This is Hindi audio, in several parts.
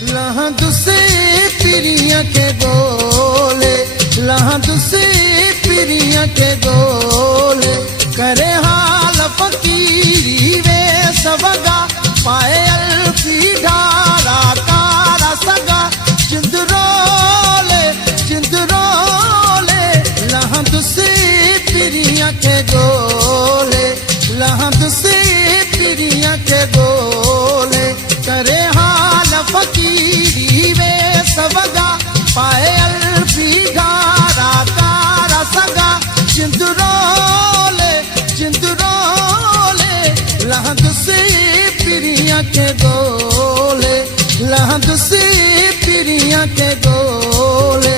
लहां दुसे पिरिया के गोले, लहां दुसे पिरिया के गोले, करे हाल फकीरी वे सबगा, पाए अल्फी ढारा कारा सगा, जिंदरोले जिंदरोले, लहां दुसे पिरिया के गोले, लहां दुसे पिरिया के गोले, करे हाल फकीरी वे सबगा, पाए अल्फी ढारा कारा सगा, जिंदरोले जिंदरोले, लहां दुसे पिरिया के गोले, लहां दुसे पिरिया के गोले।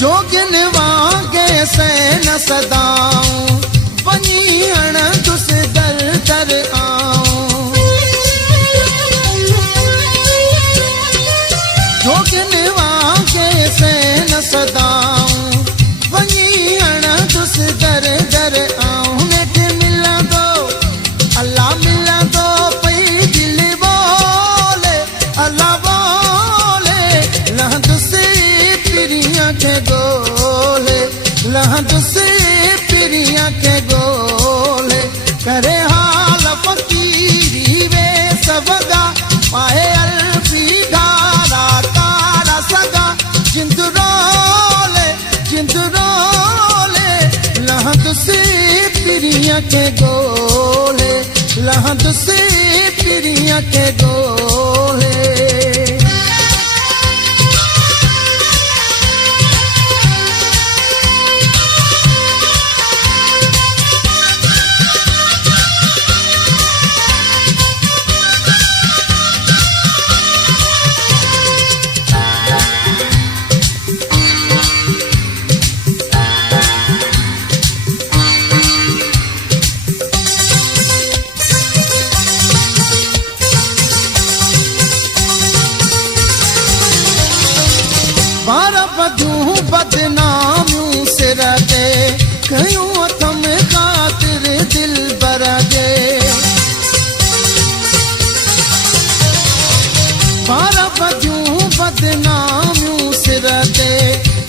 जोगिन वांगे से न सदाऊं, वनी अण दुस दर दर आऊं, जोगिन वांगे से न सदाऊं, वनी अण दुस दर दर आऊं, नेठे मिला दो अल्लाह मिला दो, पई दिल बोले अल्लाह बोले, लहां दुसे पिरिया के गोले, लहां दुसे पिरिया के गोले, करे हाल फकीरी वे सबगा, पाए अल्फी ढारा कारा सगा, जिंदरोले जिंदरोले, लहां दुसे पिरिया के गोले, लहां दुसे पिरिया के गोले। बारह बदूं बदनामियों से रहे, कयूं थम खातिर दिल बरगे, बारह बदूं बदनामियों से रहे,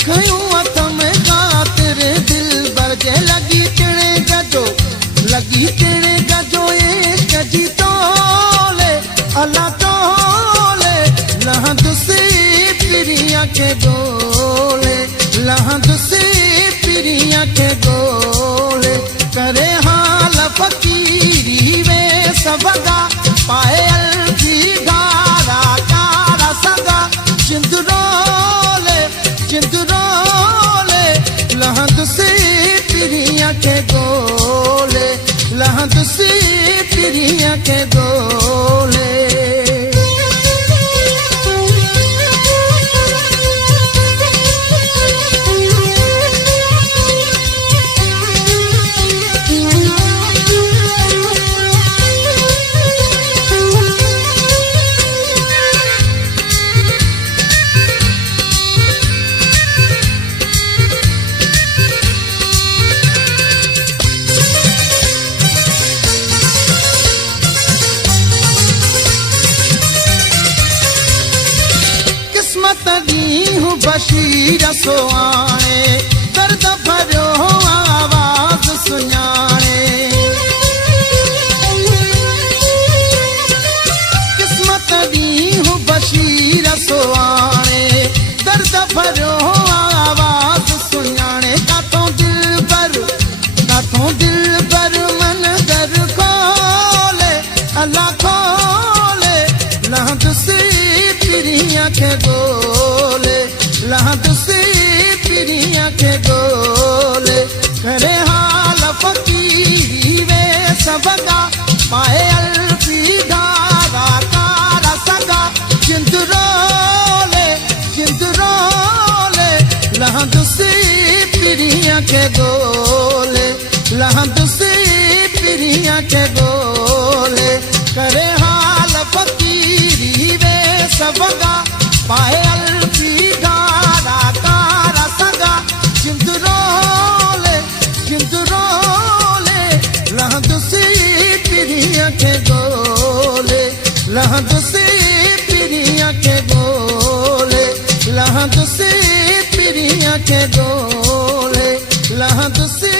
कयूं थम खातिर दिल बरगे, लगी तेरे गजो लगी तेरे गजो, एक जी तोले अल्लाह तोले, लहां दुसे पिरिया के गोले, लहां दुसे पिरिया के गोले, करे हाल फकीरी वे सबगा, पाए अल्फी ढारा कारा सगा, जिंदरोले जिंदरोले, लहां दुसे पिरिया के गोले, लहां दुसे पिरिया के गोले। बशीर सोआणे, दर्द भरियो आवाज़ सुञाणे, किस्मत ॾींहुं बशीर सोआणे, दर्द भरियो आवाज़ सुञाणे, काथों दिल भर मन दर खोले अल्लाह खोले, लहां दुसे पिरिया के गोले, लहां दुसे पिरिया पिरिया के गोले लहद से पिरिया के गोले करे हाल फकीरी वे सबगा पाए अल्फी गारा कारा सगा जिंदरोले लहद से पिरिया के गोले लहद से पिरिया के गोले लहद से पिरिया के गोले लहद से